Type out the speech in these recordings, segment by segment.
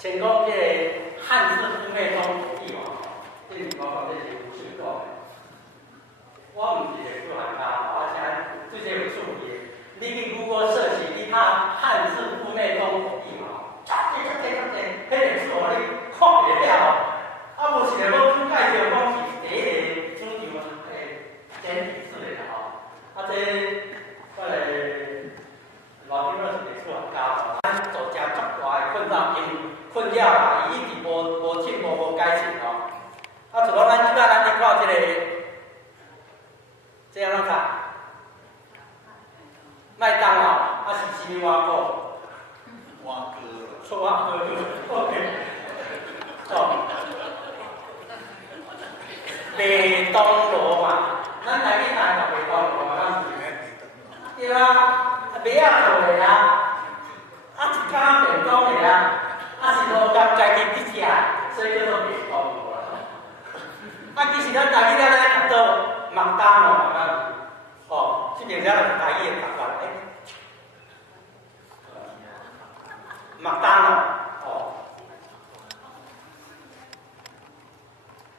先讲这个汉字不灭中国语哦，这是我讲这是有水讲的。我唔是个数学家，而且这些有数学。你去Google search，你看汉字不灭中国语哦，这，迄个字哦，你看袂了。啊，无是个要介绍讲是第一个主张简体字的吼。啊，这我来老丁老是个数学家吼，咱做真足大的困扰啦，伊一直无进步无改进吼。啊，就讲咱即摆咱咧看这样啥？麦当劳啊是啥物碗糕？蛙哥。错啊，OK。哦。麦当劳嘛，咱台语谈到麦当劳嘛，对啊，麦仔做的啊，啊一间便当的啊，啊是老干家己去食，所以叫做麦当劳啦。啊，其实咱台语咧读做麦当劳嘛，哦，这边咱台语的读法，麦当劳，哦。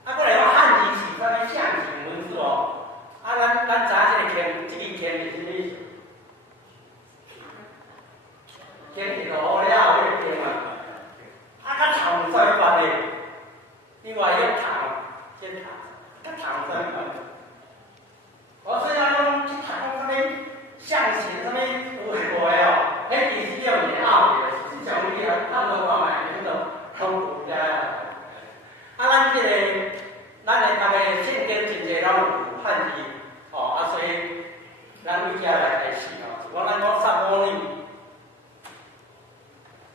啊，过来讲汉字是啥物象形文字哦？啊，咱知影这个签是啥物意思？签是落了迄个签嘛。啊，较长衰法的，另外一个长，先长，较长衰法。所以咱讲去读啥物象形，啥物有诶话哦，迄其实有年拗的，实际上你啊，咱无看卖，你都通读遮。啊，咱的大家圣经真济拢有汉字，哦，啊，所以咱为遮来开始哦，是讲咱讲撒母耳，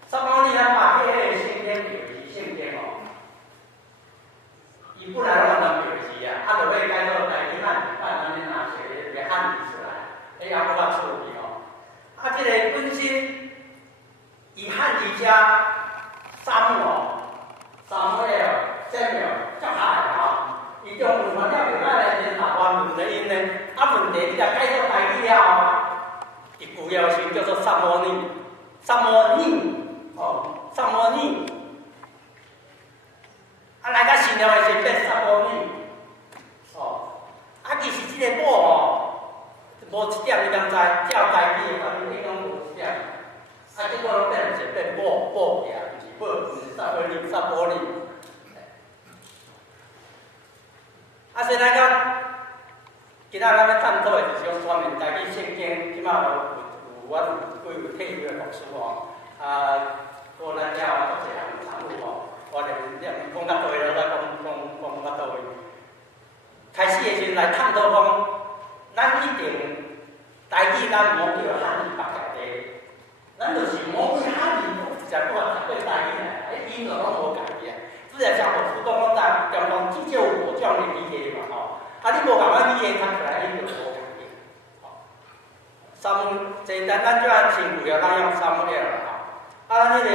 咱把迄个圣经标是圣经哦，伊本来拢当标字啊，啊，就要改做台语汉咱咧拿写一个汉字出来，也无法处理哦。啊，这个本身以汉字写沙漠这苗足海啊！伊中文反正袂歹咧，就是拿原文的音呢。啊，问题你若改做台语了后，伊有要求叫做萨摩尼，哦，萨摩尼。啊，来到新了的时变萨摩尼，哦。啊，其实这个某哦，无一点你敢知？照台语的发音，你讲无一点。啊，结果拢变成变某呀，不是某，是萨摩尼。啊，所以咱讲，今仔咱要探讨的就是讲专门台语圣经，即马有阮有几位退休的牧师吼，啊，过咱了足侪人参与吼，我连讲到倒位了，再讲到倒位。开始的时阵来探讨讲，咱一定台语咱无叫汉语白家地，咱就是无叫汉语，实在不啊对台语咧，语言拢无改变。自然像我主动讲中讲至少有5种的理解嘛吼，啊你无共款理解读出来，你就无改变。简单咱就按称呼了，咱用三了吼。啊，咱迄个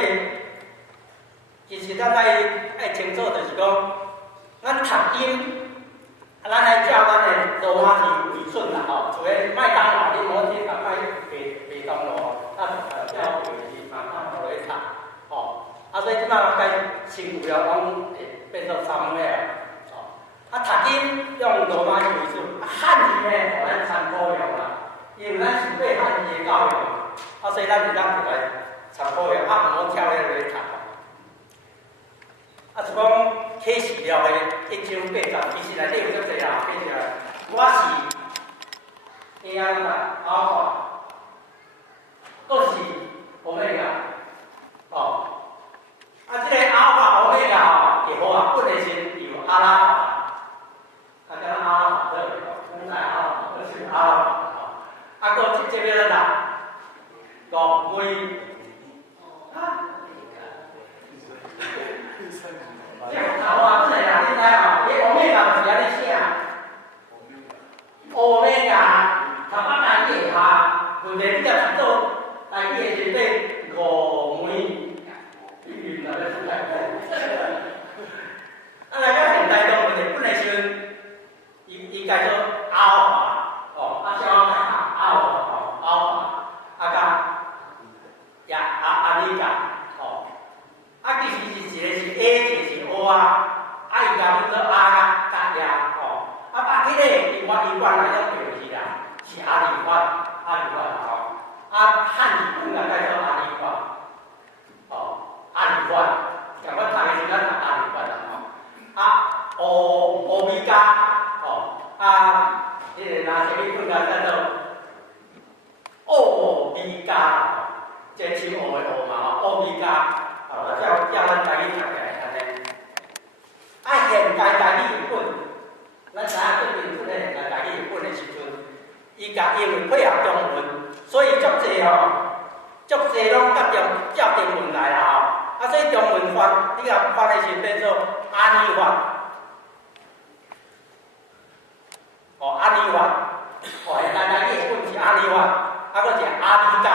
其实咱爱清楚就是讲，咱读音，啊咱来照咱的罗马字为准啦吼。除非麦当劳，你无去读麦当劳，啊照标字慢慢落去读吼。啊，所以即摆该称呼了，拢会变做三了，哦。啊，读音用罗马字为准，汉字呢，互咱参考用啦，因为咱是对汉字的教育嘛，啊，所以咱就当来参考用，啊，毋好跳咧落去读。啊，就讲启示了的1800，其实内底有足侪人变成，我是 AI 嘛，啊，都是欧米伽，哦。啊，这个阿尔法、欧米伽吼，也好啊，本来是有阿拉法，啊，叫阿拉法对，本来阿拉法就是阿拉法吼，啊，个这边啦，5枚，啊，这头啊，本来啦，你知啊？这欧米伽是安尼写，欧米伽，头发干净。咱家己读起来安尼。啊，现代家己日本，咱知影最近出现现代家己日本的时阵，伊家因为配合中文，所以足济足济拢照中文来啦啊，所以中文翻，你甲翻的时变做安尼翻。安尼法，现代家己日本是安尼法，搁一个阿米加。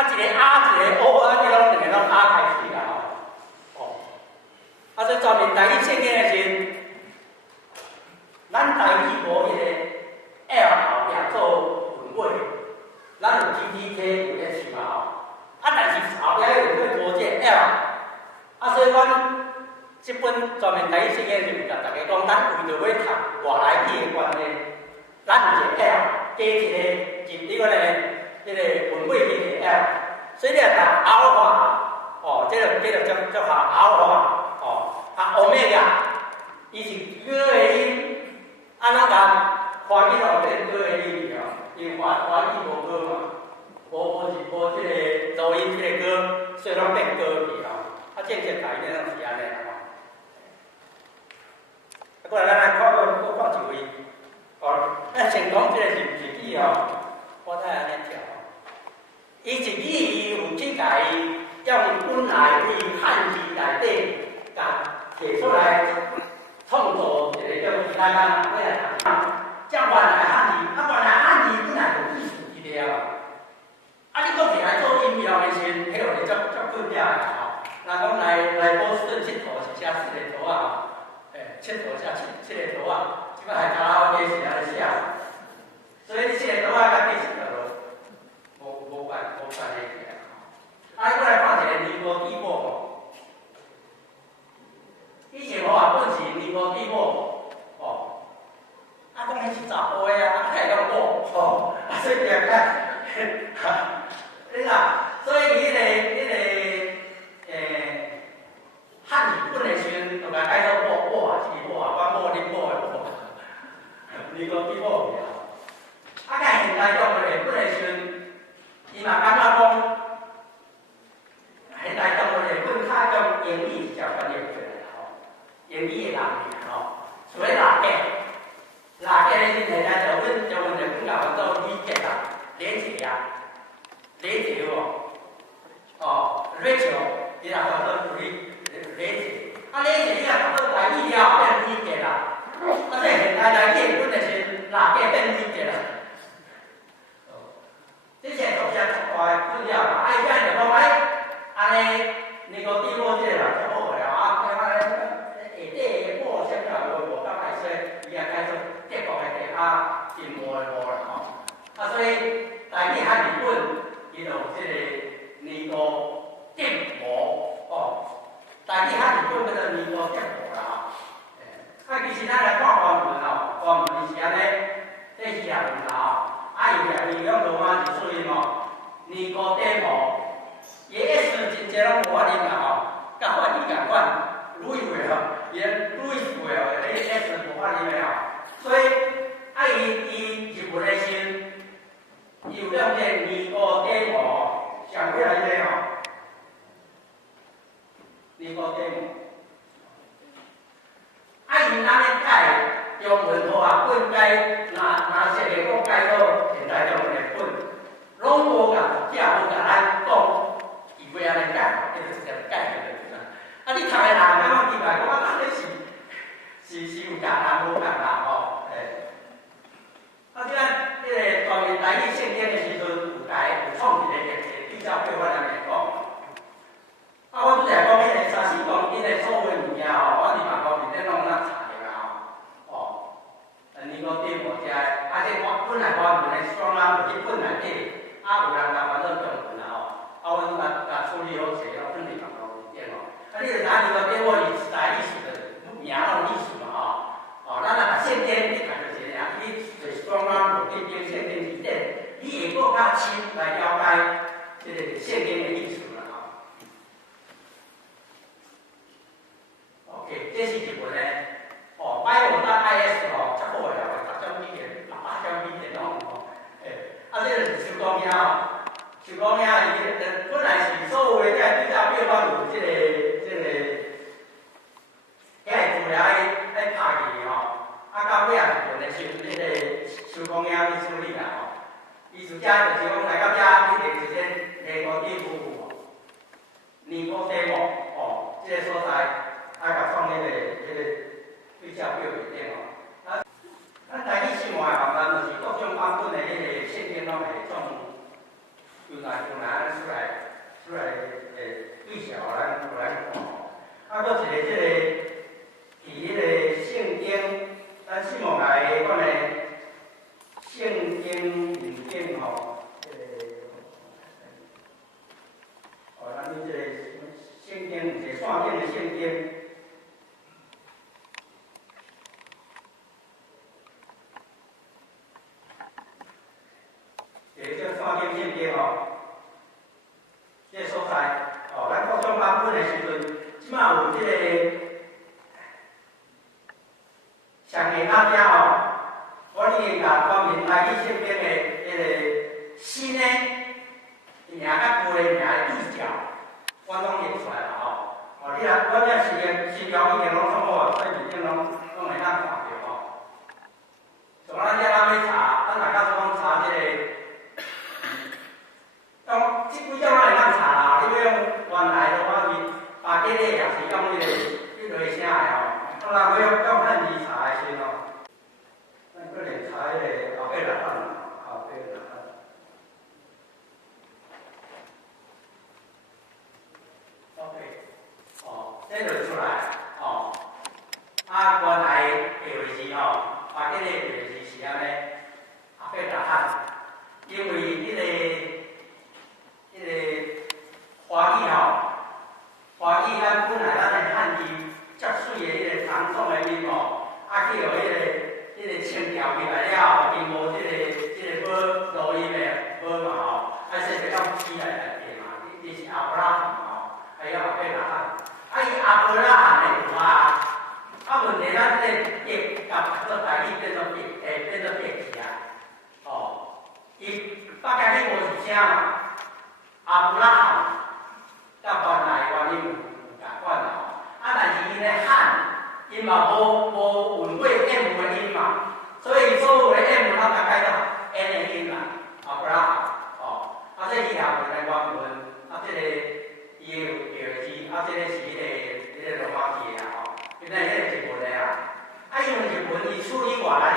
一个啊，一个O，你拢两个拢啊开始啦所以专门台语圣经的时，咱台语无迄个 L 后壁做文尾，咱有 GTK 有咧是嘛但是后壁有会无这 L，所以阮这本专门台语圣经的时，甲大家讲，咱为着要读外来语的关系，咱有一个 L， 加一个这个咧。迄个文尾变个 L， 所以你若读凹化，这个叫做凹化，欧米伽，伊是哥的音，怎甲翻译落变哥的音了？因为翻译无哥嘛，无这个走音这个歌，所以拢变歌去正式台语拢是安尼过来咱来看一位，咱先讲这个是日语我睇安尼条。伊日语伊有去甲伊用本来为汉字内底甲摕出来创作一个叫其他讲咩啊？叫原来汉字，原来汉字本来有意思一了你讲起来做音标的时，迄个是足困难的人讲来波士顿佚佗是写4个图佚佗写7个图即摆还卡拉 OK 是安尼写，所以4个图甲第10个无关系过来看一个尼哥底母以前本是尼哥底母讲迄是查甫的会讲某所以你啦，所以迄个汉语本的时阵，就甲改做某是某我某你某的某，尼哥底母甲现代中文的本的时阵。伊嘛感觉讲，现代中文的本较用英语比较翻译过来英语的人所以垃圾的是现在中文的本较叫做理解连结Rachel， 伊若叫做理解，理解你若叫做台语了变理解啦，所以现代来日本的是垃圾变理解啦。这些都是出大的困扰啦，现在就讲安尼，尼哥底母这个人就好了下底某啥物无甲解说，伊也解做德国的真无的无啦所以台语和日本，伊就这个尼哥底母台语和日本叫做尼哥底母啦其实咱来看原文原文是安尼，这是日文啦有利用罗马字数音尼哥底母，伊 S 真济拢无法念啦甲翻译共款，路易会伊路易会伊 S 无法念的所以伊日文的时，伊有用这尼哥底母，上尾来这尼哥底母，因安尼改中文本改哪些个讲改到现代中文的本，拢无甲无甲咱讲，伊要安尼改，伊就直接改你读的人感觉奇怪，讲咱这是有共人无共人即个专门台语圣经的时阵，有创一个比较叫我人来讲。我拄则讲迄个三四讲，因个所有物件我伫网络面顶拢查着尼哥底母这这我本来我问的双人有去本内底，有人甲翻做中文阮甲处理好势，我放伫网络面顶你就知尼哥底母是啥意思的，名拢有意思嘛咱若甲圣经你看就是你是双人有去圣经字典，你会搁较深来了解这个圣经的意思啦OK， 这是日文的摆我当 IS 足好个6种语言，8种语言这个是手工名手工名伊本来是所有的比较变化有这个这个所在爱甲创迄个对照表面顶吼。咱台语新闻的网站就是各种版本的迄个线电拢会种由来出来对照，咱看。啊，搁一个即个伫迄个圣经，咱新闻内的款的圣经里面吼，咱即个圣经一个线顶的圣经。圣经吼，这个所在咱各种版本的时阵，即马有即个上下家吼，我已经甲光明台语圣经的迄个新的名甲旧的名的比较，我拢列出来啦吼。你若我这新标已经拢创好，所以面顶拢会当看到吼。像咱遮咱要查，咱大家讲查即个。即几种咱会当查啦，你要用原来的话是把这个也是用迄个声的吼。当然要用汉字查的时吼，咱可能查迄个后壁6版后壁6版。OK， 这就出来啊，原来个字把这个个字是安尼，后壁6版，因为迄个。华语咱本来咱的汉字遮水的迄个长壮的音去互迄个清调起来了，因无即个无录音的无嘛说袂当起来变嘛，你是阿伯拉罕还有后壁6版，伊阿伯拉罕的有问题咱这个变甲做台语变做变去伊大概迄无是啥嘛？阿伯拉罕甲原来原音有共款但是伊的汉，因嘛无混过 M 的音嘛，所以所有的 M 它大概都 N 的音啦，阿伯拉罕这以后的原文，这个伊的标字，这个是迄个罗马字啦因为迄个日文的啦，因为日文伊处理外来语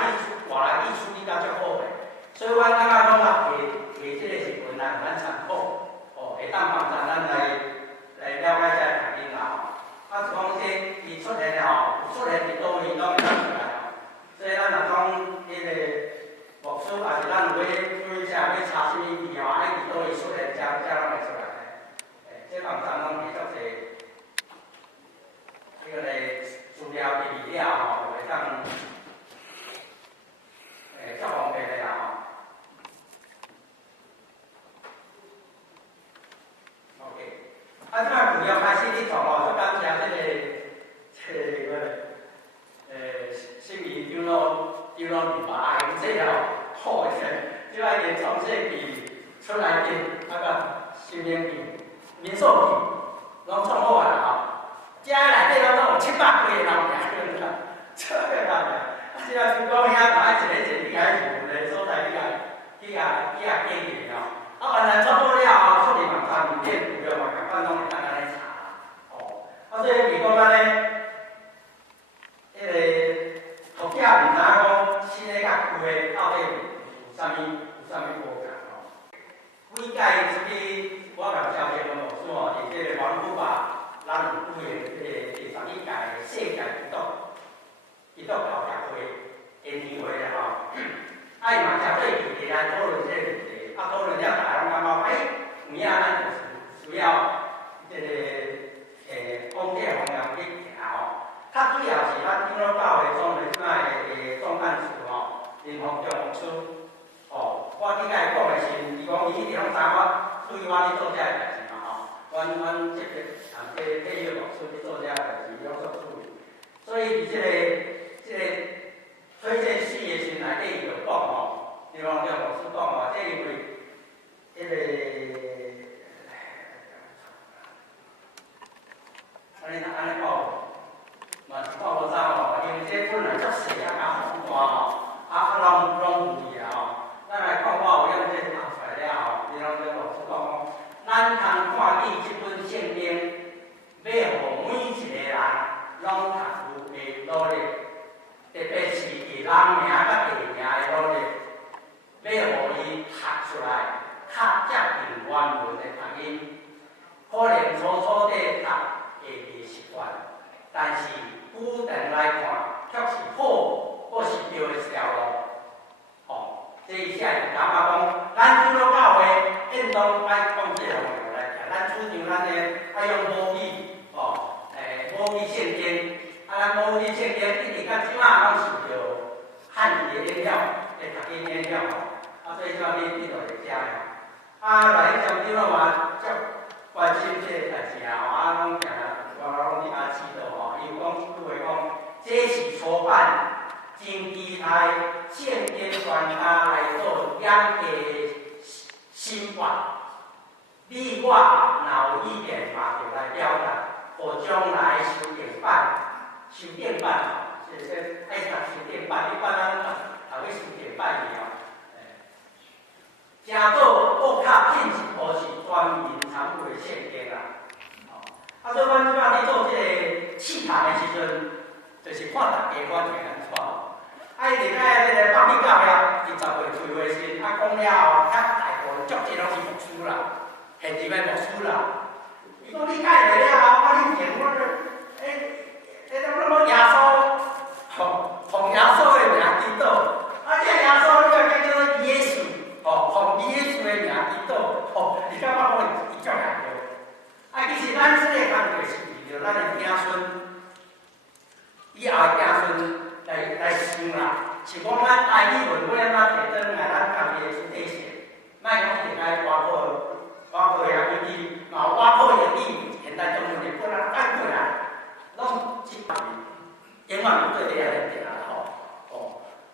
处理到足好的，所以我感觉讲摕这个日文来咱参考。会当帮助咱来了解遮台语啦是讲这伊出现有出现伫倒位，拢会当出来所以咱若讲迄个牧师，也是咱有要要查什么字爱伫倒位出现，遮拢会出来这网站拢是足济迄个资料资料会当足方便的啦即摆旧约开始你做就感谢这个圣灵丢落明白，这了好些，即摆连创世纪出来的个新命记、民数记，拢创好啊遮内底拢有700几个人名，这个人名，即摆就讲遐哪一个你家住的所在，去建议原来做好了出入网站面顶有嘛，共款拢会当安尼查所以比如讲咱咧，迄个读者毋知讲新的甲旧的到底有啥物无共几届我甲肖先生老师伫即个王府吧，咱有举的第11届的世界基督教协会联谊会啦伊嘛诚做议题来讨论这个问题。讨论了，大家拢感觉有影咱就是需要这个讲这方面去行较主要是咱长老教会总的即摆的总干事林鸿章牧师我顶下讲的是，伊讲伊一直拢知我对我咧做遮个代志嘛阮即个配乐牧师咧做遮个代志，拢做处理，所以伫即个推荐序的时内底有讲林鸿章牧师讲这因为迄个安尼讲，嘛是讲无啥因为这本来足细宏大拢有伊咱来看我有用这读出来了林鸿章牧师讲咱通看见这本圣经，要互每一但是古人来看，却是好或是标的一条路。哦，这一下就感觉讲，咱主要教会应当爱往这条路来行。咱主张咱呢爱用母语，母语圣经，咱母语圣经一直到即马拢是着汉语的音了，读音音了所以说你就会遮来乡长嘛，足关心这个代志拢定我拢伫遐知道伊有讲一句话讲，这是初版经期待现编专家来做养家心愿。你我若有意见嘛，就来表达，互将来修订版，就是爱读修订版，一般咱读去修订版去正做国卡建设都是全民参与的圣经所以阮即摆咧做即个试谈的时阵，就是看大家反应安怎。入个即个北美教了，20岁开会时，讲了后，大部足侪拢是牧师啦，现任的牧师啦。伊讲你改来了，你见我耶稣，奉耶稣的名祈祷，这耶稣你要叫做耶稣。奉耶稣的名祈祷，你感觉我伊足难过。其实咱即个工作是为着咱的子孙，以后的子孙来想啦，是讲咱台语文化安怎提转来咱家己的主体性，莫讲一直爱挖苦呀，因为嘛有挖苦的语，现代中文的本来改过来，拢即方面，永远有对咧安尼定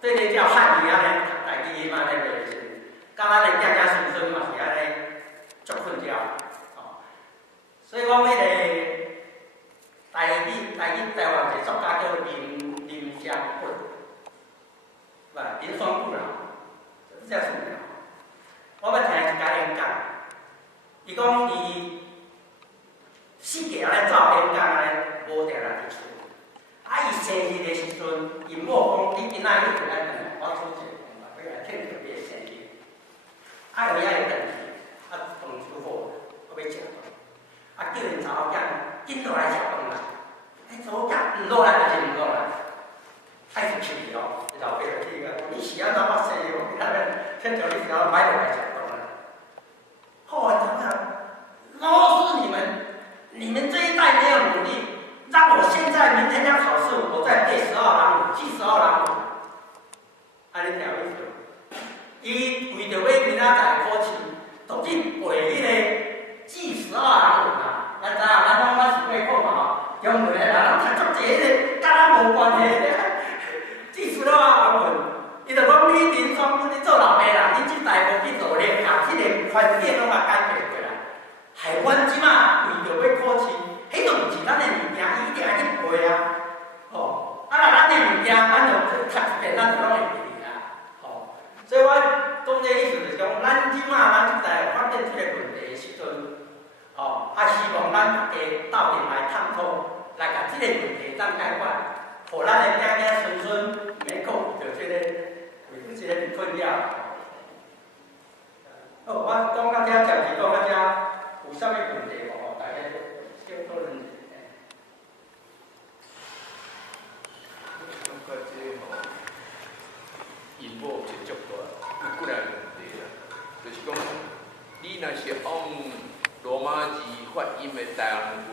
对咧叫汉语安尼读台语嘛，安尼袂是。甲咱的家孙孙嘛是安尼足困扰，所以讲迄个台湾一个作家叫林湘本，林双本啦，这出名。我要听一家演讲，伊讲伊四界安尼走演讲安尼，无定来伫厝。伊生日的时阵，伊某讲你今仔日回来问我出一个讲法，要来庆祝你的生日。有遐个问题，饭煮好，我要食饭。叫因查某囝紧落来食饭啦。查某囝毋落来就是毋落来，太生气了。老爸就去个，你是安怎我生日？我今日天叫你只要买落来食饭啦。后来怎么样？都是你们这一代没有努力，让我现在明天要考试，我在第12人记12人安尼听有意思。伊为着要明仔载考试，就去背迄个记12人咱知影，咱是背课嘛中文的人读足济迄个，甲咱无关系的，记12人伊就讲你林双本，你做老爸啦，你即代无去努力，把即个环境拢解决过来，害阮即马为着要考试，迄个毋是咱的物件，伊一定爱去背若咱的物件，咱就读一遍，咱就拢会记。所以我讲这意思就是讲，咱即马咱在发展这个问题的时阵，希望咱大家斗阵来探讨，来甲这个问题当解决，互咱的子孙孙免讲着这个为着这个困扰。我讲到这，暂时讲到这，有啥物问题大家小讨论一下。因某是足大，有几个问题啦，就是讲，你若是按罗马字发音的台湾话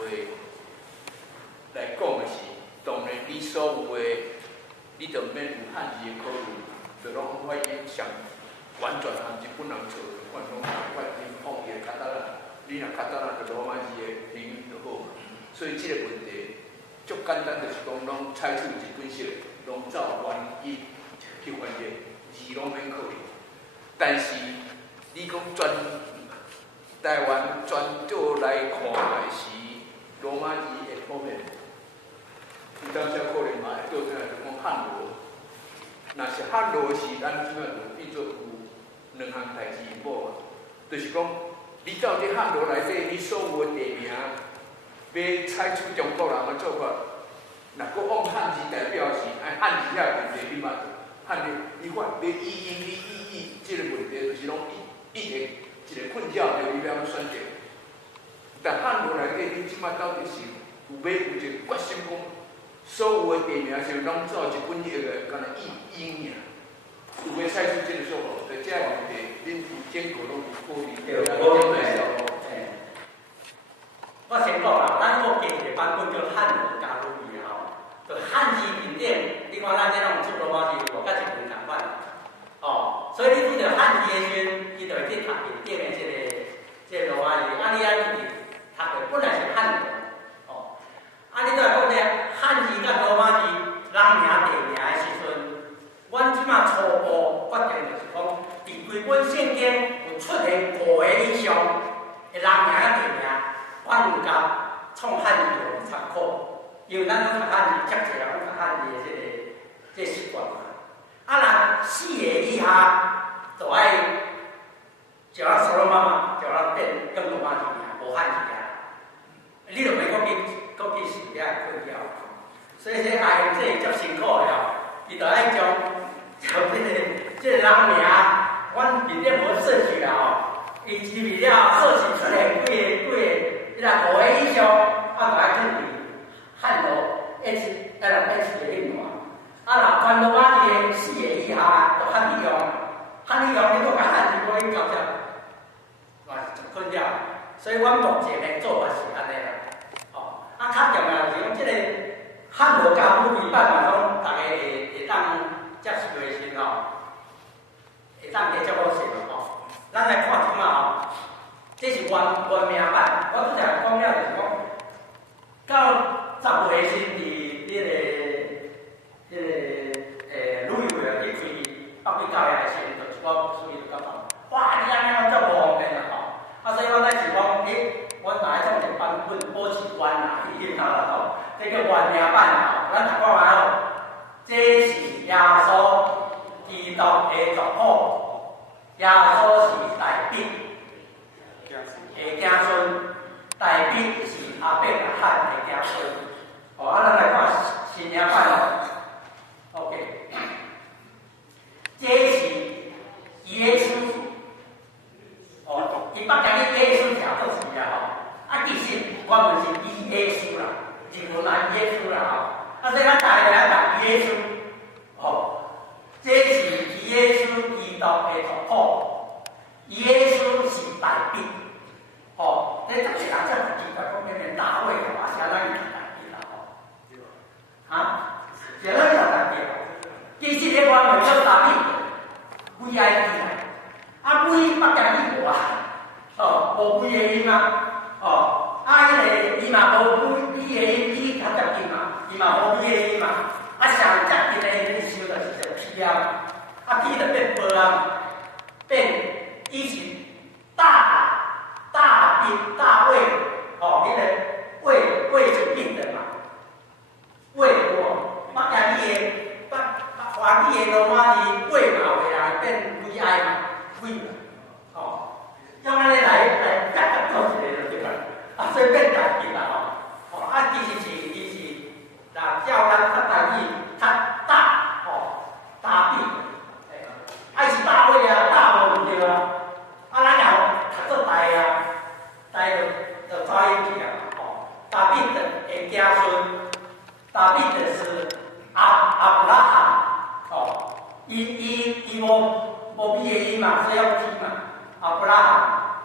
来讲的是，当然你所有的，你就免有汉字的考虑，就拢发音上完全和日本人做的，换拢发音放起来较早啦，你若较早啦，就罗马字的拼音就好嘛。所以这个问题足简单，就是讲，拢采取日本式的，拢照原音。去翻译字拢免考虑，但是你讲台湾全岛来看的是罗马字的方面，有当时可能嘛会倒转来就讲汉罗。若是汉罗是咱即摆就变做有两项代志有无嘛？就是讲你到底汉罗内底，你所有的地名要采取中国人的做法，若搁按汉字代表是按汉字遐问题，你嘛？汉字，你看要意义，这个问题就是拢一个困扰，就你要选择。但汉罗内底，你即摆到底是有一个决心讲，所有的地名是拢做一本迄个，敢若英尔。有诶菜市这个数目，在这个问题，恁有经过拢有考虑对，我先讲啦，咱国家的版本叫汉罗加鲁语吼，就汉字面顶，你看咱这种做罗马字，我甲日本同款，哦，所以你拄着汉字的时阵，伊就会去读面顶的这个罗马字，啊，你啊就是读的本来是汉罗，哦，啊，你都来讲咧，汉字甲罗马字人名地名的时阵。阮即马初步决定就是讲，伫规本圣经有出现5个以上的人名甲地名，阮有甲创汉字做参考，因为咱拢读汉字，遮济人拢读汉字的这个习惯嘛。啊，人4个以下就爱就要所罗门嘛，就要变更罗马字名，无汉字啊。你就袂讲去死了困掉，所以说爱这接辛苦了，伊就爱将这个人名，阮面顶无设计啦吼，伊入去了设计出来几个，伊若5个以上，啊，就爱放伫汉罗 H 的另外，啊，若全罗马字的4个以下，就汉字用，汉字用你讲甲汉字我已经搞掉，嘛是真困了，所以阮目前的做法是安尼啦，哦，啊，较重要就是讲这个汉罗加鲁语版嘛，讲大家会当。接受的时吼，会当加足好势咯吼。咱来看即马吼，这是原名版。我拄则讲了就是讲，到10月时伫旅游会去开北美教育的时阵，就我所以就感觉，哇，你安尼都无方便啦吼。啊，所以我咱是讲，我哪一种一个版本保持原啦，伊啦吼，这个原名版吼，咱读看下吼。这是耶稣基督的族谱，耶稣是大笔的子孙，大笔是阿伯拉罕的子孙。哦，啊，咱来看新名版哦。OK， 这是耶稣，哦，伊捌讲伊耶稣条做字啊吼，啊，其实我们是以耶稣啦，日文来耶稣啦吼。啊，所以咱大家来讲耶稣，哦，这是耶稣基督的族谱，耶稣是大笔，哦，你逐个人才有记得讲咩咩大卫啊，是安怎去大笔啦，吼，啊，是安怎去大笔啦？其实咧，我们叫大笔 VIP 啦，啊，V 捌讲伊无啊，哦，无 V 的音啊，哦，啊，伊嘛无 V 的音，较接近嘛。伊嘛无米的伊嘛，啊上接近的意思就是叫 P 啊，啊 P 就变波啊，变伊是大兵大卫，哦，迄个卫是兵的嘛，卫哦，捌讲伊的华语的罗马字卫嘛，有人变 VI 嘛 ，V 嘛，哦，用安尼来夹做一个就对啦，啊所以变大兵啦吼，哦啊其实是。叫咱较大意，较大吼，大笔，爱是大位啊，大无毋对啊，啊咱若读做大啊，大就抓伊去啊，吼，大笔的的子孙，大笔就是阿布拉罕，吼，伊无米的伊嘛，所以要提嘛，阿布拉罕，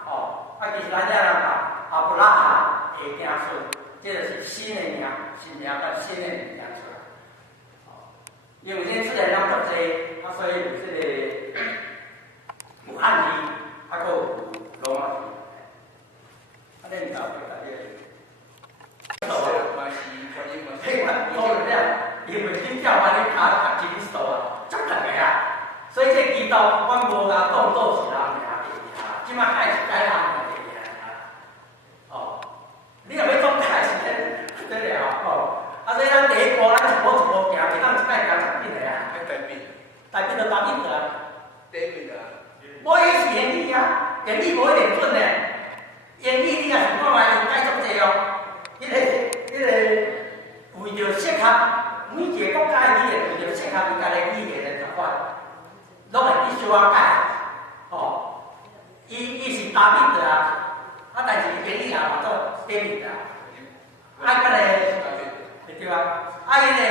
吼，啊其实咱遮人讲阿布拉罕的子孙。这个是新的名，新名甲新的名出来。因为这出来人足济，啊，所以有这个有汉字，啊，佫有罗马字。啊，恁唔搞对大家。嘿，我讨论了，因为恁叫我恁读基督徒啊，足难个啊。所以这基督，阮无甲当做是人名的啊，即摆开始改人名。你若要总改是得了哦，啊所以咱第一步，咱一步行，袂当一摆行10笔个啊。大笔就大笔个啊。第一笔啊。我迄是英语啊，英语无一定准嘞。英语你若是看来有改足济哦，迄个为着适合每一个国家的语言，为着适合伊家己语言的读法，拢会去小可改。哦，伊是大笔个啊。啊，但是英语也嘛做第一啊，啊，个嘞，对吧？啊，伊个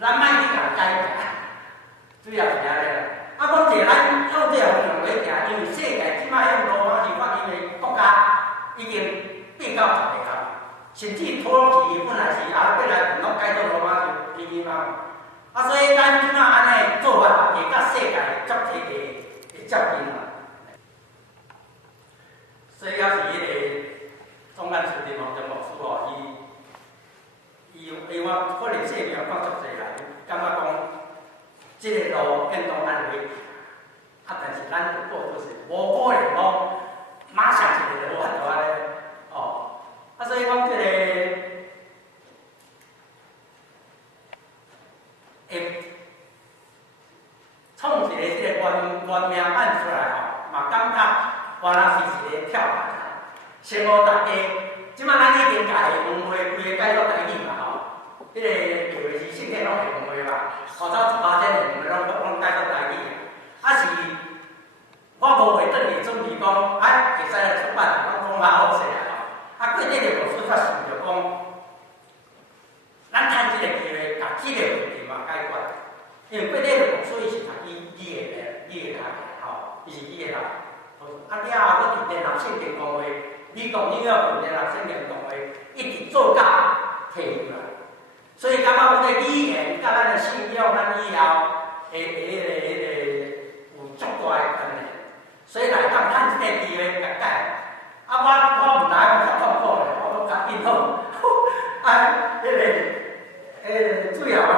咱莫去甲改行，主要是安尼啦。啊，讲者咱用这方向来行，因为世界即摆用罗马字发音的国家已经8到10个啊，甚至土耳其本来是阿拉伯来拢改做罗马字拼音嘛。啊，所以咱即摆安尼做法，会甲世界足体会接近啦。所以要是迄个总干事林洪章牧师哦，伊我可能细苗讲足济啦，感觉讲即个路变动咱会行，啊，但是咱有过就是无可能讲马上一个就法度安尼哦，啊，所以讲即个会创一个即个原名版出来吼，嘛感觉原来是一个跳板。先互大家，即摆咱已经甲下文化规个改做台语嘛吼，迄个尤其是圣体拢下文化嘛，后头18%下文化拢改做台语。啊是，我无话转去准备讲，会使来出版，我讲较好势啊吼。啊，过底个牧师较想着讲，咱趁即个机会，甲即个问题嘛解决。因为过底个牧师伊是读语言学吼，伊是语言学。啊，了后，我伫联合圣经公会。美国纽约本地啦，圣经讲话一直做到退休啦，所以感觉讲这语言甲咱的信仰，咱以后会有足大的关联。所以来当趁这个机会甲改。啊，我毋知我较痛苦咧，我较紧痛。啊，主要啊，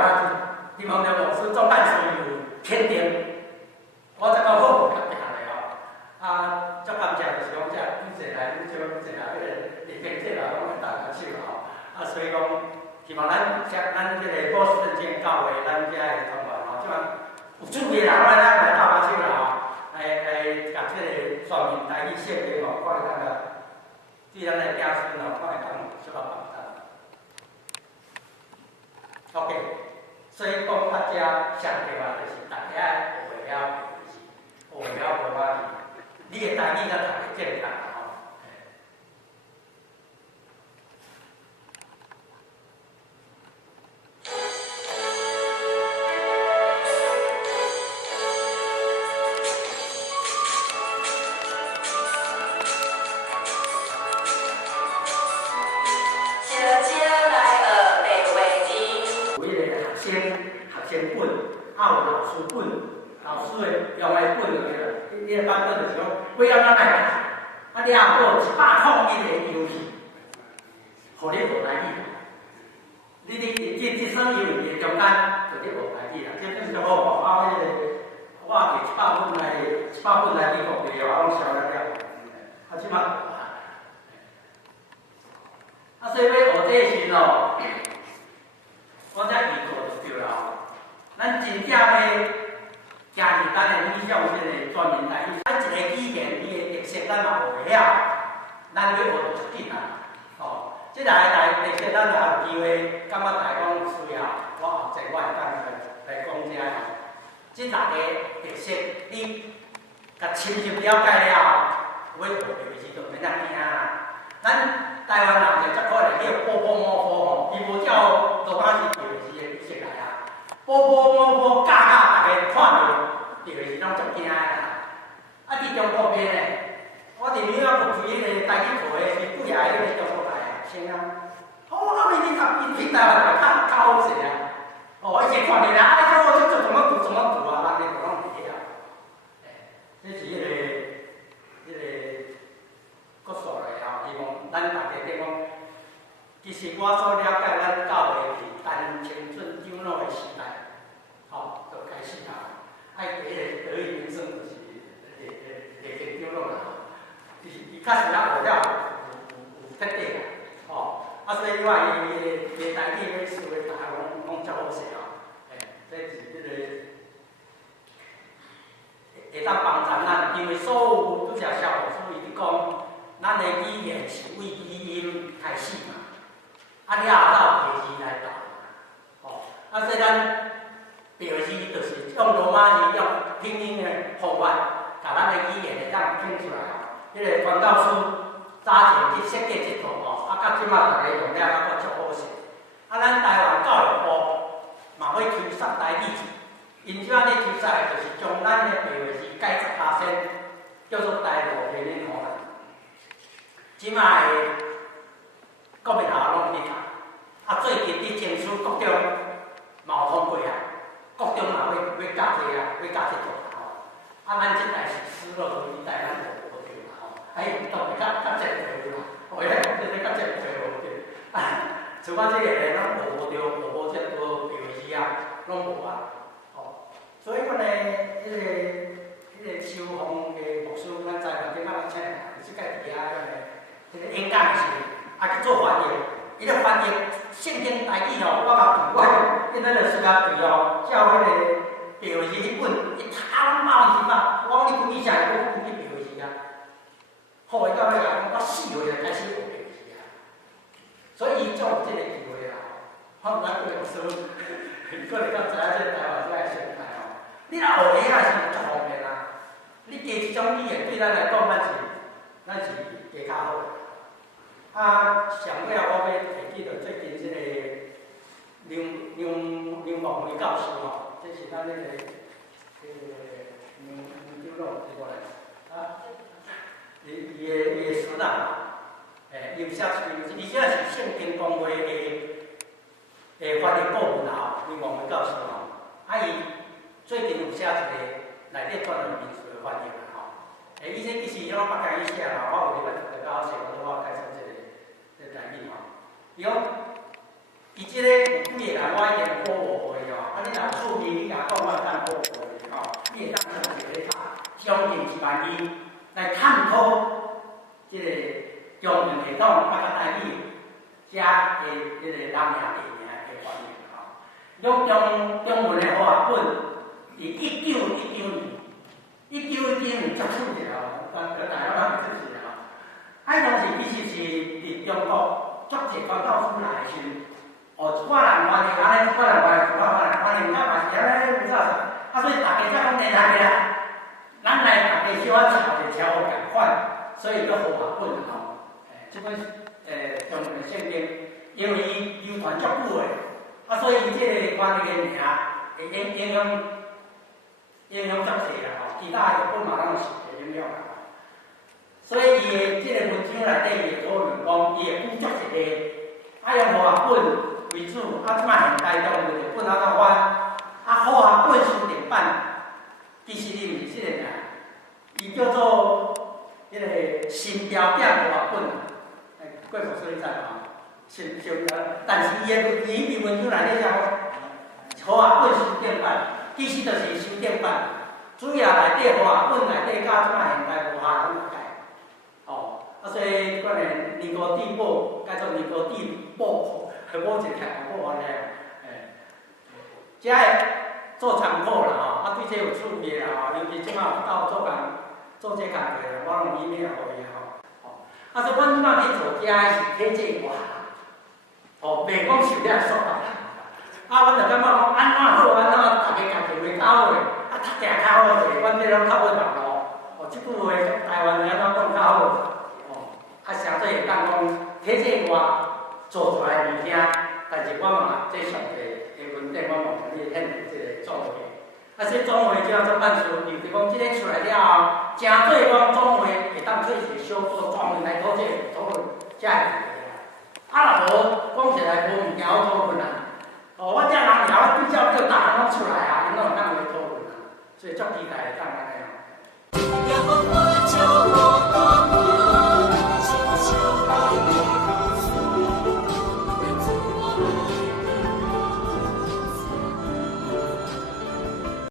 地方的牧师总干事有肯定，我才讲好特别下来哦。啊。足感谢，就是讲，愈侪来愈少，愈侪来，迄个历经这啦，拢会打下手吼。啊，所以讲，希望咱这个波士顿县教会，咱遮个同学吼，即摆有准备啦，咱来打下手啦吼，来甲这个全面台语献给吼，看会当个对咱的子孙吼，看会当小可帮助。OK， 所以讲大家上计划就是大家学会了，学会了罗马字。你的台语才读会正确吼。有迄个学生本，啊有老师本，老师的用的本个。你个版本就是讲，几点来读，啊了后101个游戏，互你学台语。你算游戏中间，就你学台语啦，这就是好无？啊，迄个我摕100本来去学的哦，拢烧了了。啊，即摆，啊，所以要学这时哦，我才预告就对啦。咱真正要。加入咱的理想即个全面台语，咱一个语言伊的特色咱嘛学袂晓，咱要学就出紧啦。哦，即来特色咱也有机会，感觉大家讲有需要，我后者我会当来讲遮吼。即6个特色，你甲深入了解了，要学尤其就免那惊啦。咱台湾人就足可能去波波摸摸吼，伊无照罗马字尤其的意思来啊。波波摸摸，教大家看到，就是拢足惊的啦。啊，伫中国边咧，我伫纽约开迄个台语课的是几啊迄个中国来学生啊。哦，你台湾来较好势啊。哦，伊一看见啊，这怎么读怎么读啊，人哋就拢唔晓。这是迄个国术的吼，希望咱大家即讲，其实我所了解咱教会是陈清顺长老的时代。吼，就开始啦。第一个得意名声就是历经长老啦，就是伊确实啊学了有特点啦，吼。啊，所以你话伊台语要思维大家拢足好势哦。这是迄个会当帮助咱，因为所有拄则小老师伊咧讲，咱的语言是为语音开始嘛，啊了后摕字来读，吼。啊，所以咱。标字就是用罗马字用拼音的方法，把咱的语言会当拼出来哦。迄个传道书早前去设计即套哦，啊，到即马大家用了，啊，足好势。啊，插台语字。因即摆咧抽插的，就是将咱的白话字改10%，叫做台语的年号。即摆的国民校拢去读，最近伫争取国中嘛有通过国中嘛要教这要教这个咱即代是失落的一代，咱无着伊当然较正确啦，为了讲这较正确无着。像我这个咧，拢无着，无这个白话字拢无所以讲咧，迄个修风的牧师，咱知道即摆咧请即个伫个演讲的时候，去做翻译，伊咧翻译圣经台语我甲对因咱就需要对照迄个白话字迄本，伊头毛是嘛，我讲你几岁我讲去白话字好，伊到尾讲我4岁就开始学白话字所以伊才有即个机会咱个牧师，伊可能较知影即个台湾即个生态你若学个是足方便你加即种语言对咱来讲，咱是加较好。上尾我要提起着最近即个梁梦辉教授这是咱梁长老是过来伊的师长又写而且是圣经公会的翻译顾问梁梦辉教授伊。最近有写一个内底专门名词的翻译伊这其实我捌甲伊写我有礼拜就甲我写，我介绍这个台语伊讲，伊这个有几个人我已经好学的你若趣味，你甲讲我当好学的你会当从一个将近1万字来探讨这个中文系统甲台语写的这个人名地名的翻译中文的话本。1919年接触的大家拢会出的当时其实是伫中国足济高教出来的时，一寡人翻译安尼，一寡人翻译，嘛是安尼有啥所以大家才讲联合起来，咱来大家小抄一抄共款，所以叫合法本这本中文圣经，因为伊流传足久的，所以伊这个翻译的名会影响足济其他的本嘛拢是会影响所以伊的这个文章内底伊会讨论讲，伊会举足一个，用合法本为主，即摆现代中文的本怎翻？合法本书定版，其实伊毋是这个名，伊叫做迄个新标点合法本，郭牧师你知无？新标，但是伊的文章内底写合法本书定版。其实就是修订版，主要内底合法本内底甲即摆现代无下人改，所以可能尼哥底母叫做尼哥底母，一条母安尼这个做参考啦对这有趣味啦尤其即摆有到做这工作我拢email互伊所以阮即摆去做遮是体制化，袂讲受了束缚。阮就感觉讲安怎好安怎，大家家己话较好读行较好势，阮这拢较会网络。即句话台湾人安怎讲较好？相对会当讲体制化做出来物件，但是我嘛这上帝的问题，我嘛可以献这个总会。所以总会只要做办事，尤其讲即个出来了后，真侪讲总会会当做是小组专门来讨论，才会若无讲起来无物件好讨论我这人了比较叫大人拢出来因拢有当会讨论所以足期待会当安尼